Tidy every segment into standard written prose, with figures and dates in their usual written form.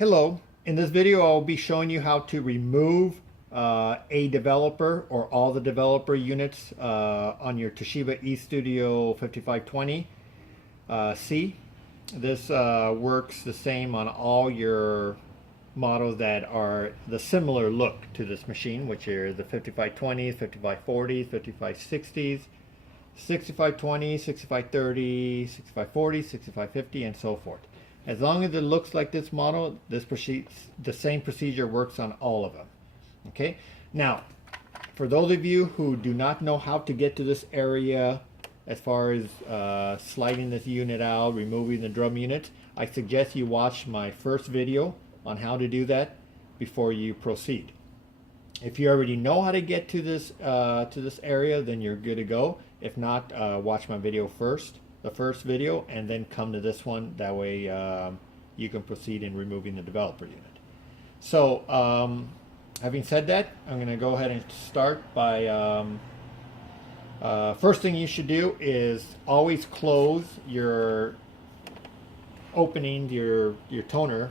Hello, in this video I'll be showing you how to remove a developer or all the developer units on your Toshiba eStudio 5520c. This works the same on all your models that are the similar look to this machine, which are the 5520s, 5540s, 5560s, 6520, 6530, 6540, 6550, and so forth. As long as it looks like this model, the same procedure works on all of them. Okay. Now, for those of you who do not know how to get to this area, as far as sliding this unit out, removing the drum units, I suggest you watch my first video on how to do that before you proceed. If you already know how to get to this area, then you're good to go. If not, watch my video first, the first video, and then come to this one. That way you can proceed in removing the developer unit. So having said that, I'm going to go ahead and start by first thing you should do is always close your opening, your toner.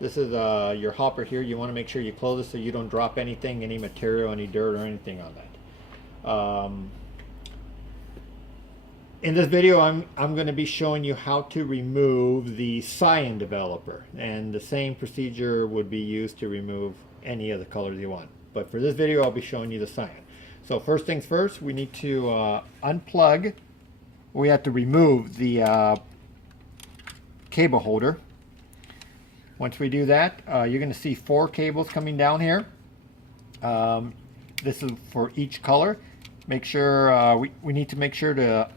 This is your hopper here. You want to make sure you close it so you don't drop anything, any material, any dirt or anything on that. In this video, I'm going to be showing you how to remove the cyan developer, and the same procedure would be used to remove any of the colors you want. But for this video, I'll be showing you the cyan. So first things first, we need to unplug. We have to remove the cable holder. Once we do that, you're going to see 4 cables coming down here. This is for each color. Make sure we need to make sure to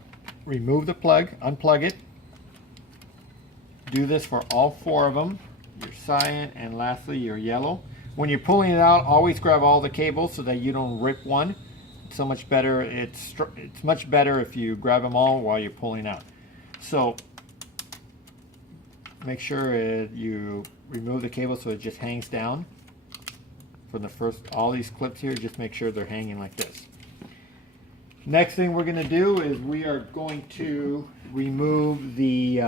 remove the plug, unplug it. Do this for all 4 of them, your cyan and lastly your yellow. When you're pulling it out, always grab all the cables so that you don't rip one. It's so much better. It's much better if you grab them all while you're pulling out. So make sure you remove the cable so it just hangs down. For the first, all these clips here, just make sure they're hanging like this. Next thing we're going to do is we are going to remove the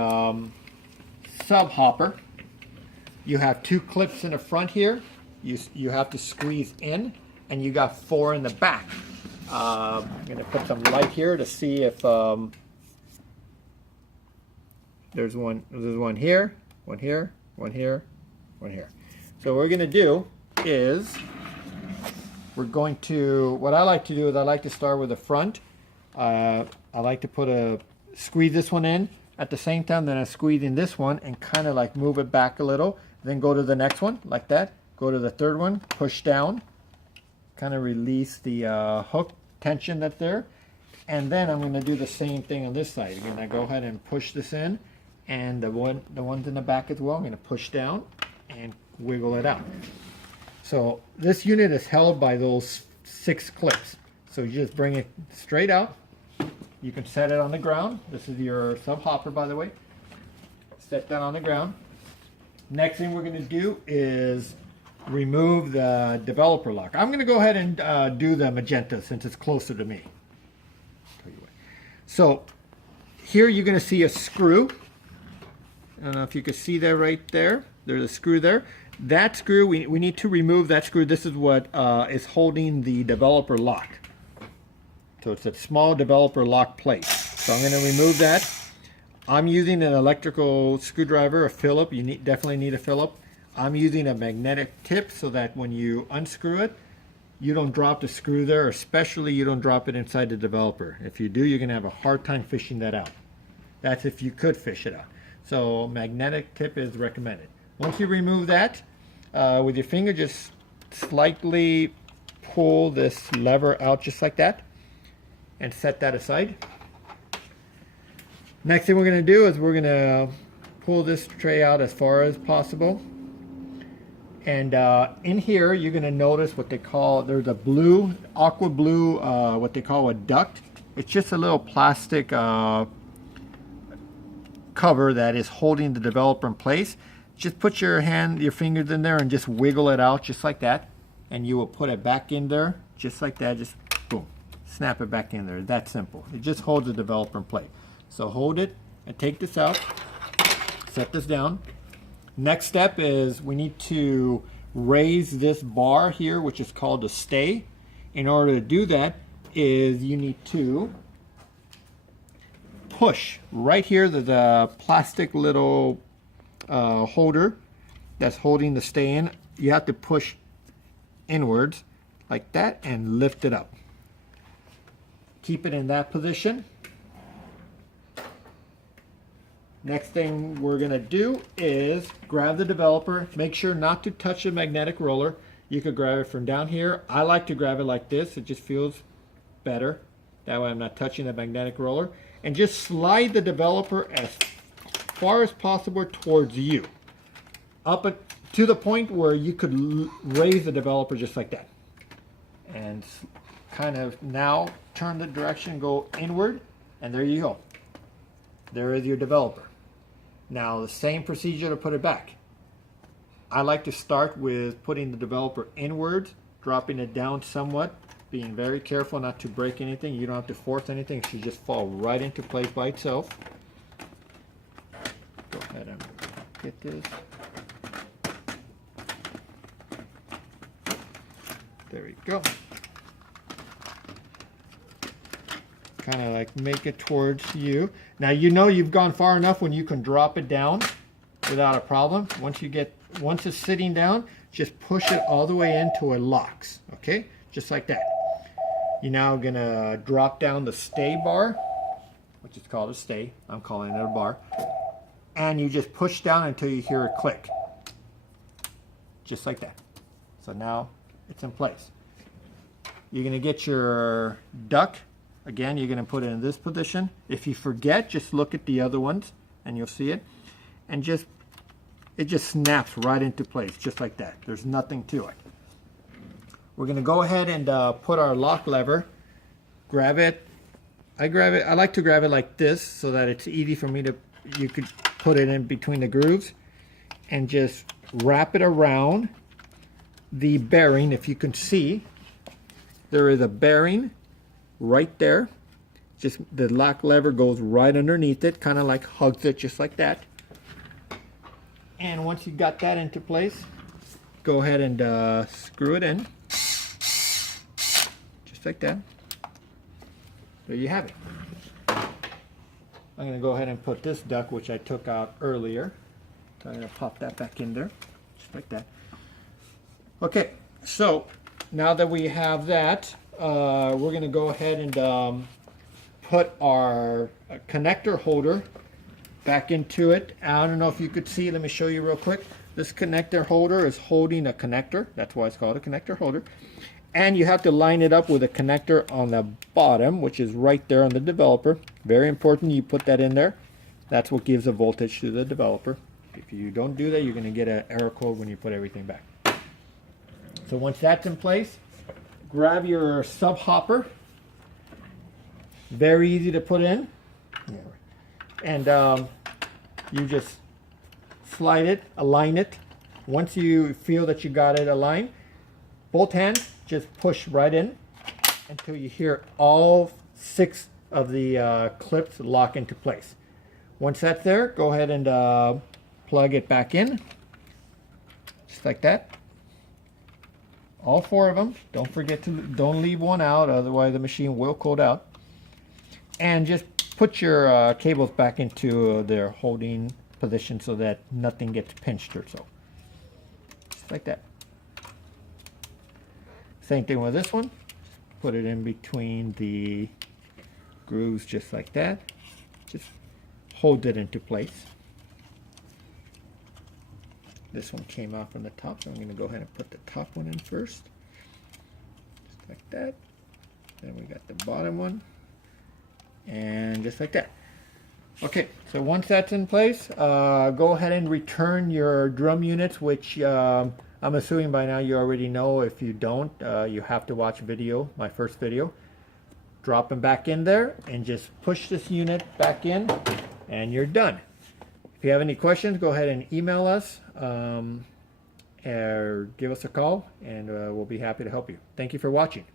sub hopper. You have 2 clips in the front here. You have to squeeze in, and you got 4 in the back. I'm going to put some light here to see if there's one here, one here, one here, one here. So what we're going to do is what I like to do is I like to start with the front. I like to squeeze this one in at the same time that I'm squeezing this one and kind of like move it back a little. Then go to the next one like that. Go to the third one, push down, kind of release the hook tension that's there. And then I'm going to do the same thing on this side. Again, I go ahead and push this in, and the ones in the back as well, I'm going to push down and wiggle it out. So this unit is held by those 6 clips. So you just bring it straight out. You can set it on the ground. This is your sub hopper, by the way. Set that on the ground. Next thing we're going to do is remove the developer lock. I'm going to go ahead and do the magenta since it's closer to me. So here you're going to see a screw. I don't know if you can see that right there. There's a screw there. That screw, we need to remove that screw. This is what is holding the developer lock. So it's a small developer lock plate. So I'm going to remove that. I'm using an electrical screwdriver, a Phillips. You definitely need a Phillips. I'm using a magnetic tip so that when you unscrew it, you don't drop the screw there, especially you don't drop it inside the developer. If you do, you're going to have a hard time fishing that out. That's if you could fish it out. So magnetic tip is recommended. Once you remove that, with your finger, just slightly pull this lever out just like that and set that aside. Next thing we're going to do is we're going to pull this tray out as far as possible. And in here, you're going to notice what they call, there's a blue, aqua blue, what they call a duct. It's just a little plastic cover that is holding the developer in place. Just put your fingers in there and just wiggle it out just like that. And you will put it back in there just like that. Just boom, snap it back in there. That simple. It just holds the developer in place. So hold it and take this out. Set this down. Next step is we need to raise this bar here, which is called a stay. In order to do that is you need to push right here. There's a plastic little holder that's holding the stay in. You have to push inwards like that and lift it up. Keep it in that position. Next thing we're going to do is grab the developer. Make sure not to touch the magnetic roller. You could grab it from down here. I like to grab it like this. It just feels better. That way I'm not touching the magnetic roller. And just slide the developer as far as possible towards you. Up to the point where you could raise the developer just like that. And kind of now turn the direction, go inward, and there you go. There is your developer. Now the same procedure to put it back. I like to start with putting the developer inwards, dropping it down somewhat, being very careful not to break anything. You don't have to force anything. It should just fall right into place by itself. Go ahead and get this. There we go. Kind of like make it towards you. Now you know you've gone far enough when you can drop it down without a problem. Once it's sitting down, just push it all the way into it locks. Okay, just like that. You're now gonna drop down the stay bar, which is called a stay. I'm calling it a bar. And you just push down until you hear it click. Just like that. So now it's in place. You're gonna get your duck. Again, you're gonna put it in this position. If you forget, just look at the other ones and you'll see it. And it just snaps right into place, just like that. There's nothing to it. We're gonna go ahead and put our lock lever. Grab it. I like to grab it like this so that it's easy for me to, you could put it in between the grooves and just wrap it around the bearing. If you can see, there is a bearing right there. Just the lock lever goes right underneath it, kind of like hugs it just like that. And once you got that into place, go ahead and screw it in. Just like that. There you have it. I'm going to go ahead and put this duck, which I took out earlier. So I'm going to pop that back in there, just like that. Okay, so now that we have that, we're going to go ahead and put our connector holder back into it. I don't know if you could see, let me show you real quick. This connector holder is holding a connector. That's why it's called a connector holder. And you have to line it up with a connector on the bottom, which is right there on the developer. Very important you put that in there. That's what gives a voltage to the developer. If you don't do that, you're going to get an error code when you put everything back. So once that's in place, grab your sub hopper. Very easy to put in. And you just slide it, align it. Once you feel that you got it aligned, both hands just push right in until you hear all 6 of the clips lock into place. Once that's there, go ahead and plug it back in, just like that. All 4 of them. Don't forget to, don't leave one out, otherwise the machine will code out. And just put your cables back into their holding position so that nothing gets pinched or so. Just like that. Same thing with this one. Put it in between the grooves just like that. Just hold it into place. This one came off from the top, so I'm going to go ahead and put the top one in first. Just like that. Then we got the bottom one. And just like that. Okay, so once that's in place, go ahead and return your drum units, which I'm assuming by now you already know. If you don't, you have to watch video, my first video. Drop them back in there and just push this unit back in and you're done. If you have any questions, go ahead and email us or give us a call and we'll be happy to help you. Thank you for watching.